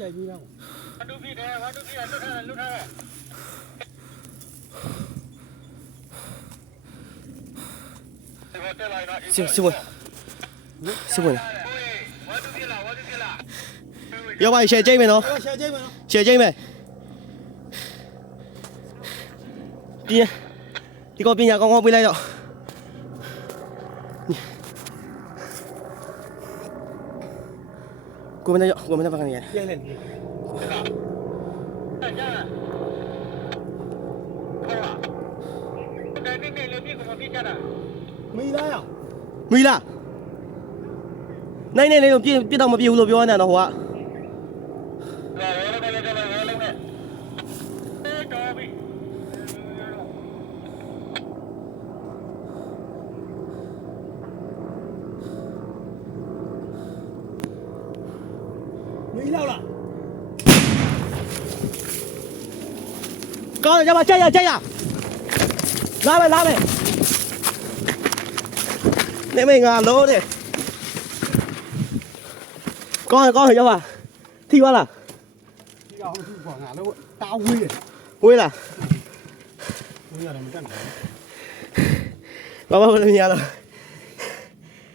ရိုက်ပြီးတော့1 2 3တယ်1 2 3လွတ်ထားတယ်လွတ်ထားတယ်စစ်ဝင်ရောက်ပါရှယ်ကျိတ်မယ်နော်ရှယ်ကျိတ်မယ်ဒီကောပညာကောင်းကောင်းပေးလိုက်တော့ကိုမနေပါကနေရကျိတ်လိုက်မီလာနိုင်နေလေတော့ပြစ်တော့မပြဘူးလို့ပြောနေတာတော့ဟိုကမီလောက်လားကောင်းရပါကြိုက်ရလာမယ်နေမငါလို့တဲ့ကောင်းရောက်ပါထိပါလားထိအောင်သူ့ကွာငါလို့တာဝေးလားဝေးရတယ်မတက်ဘူးဘာလည်းမရတော့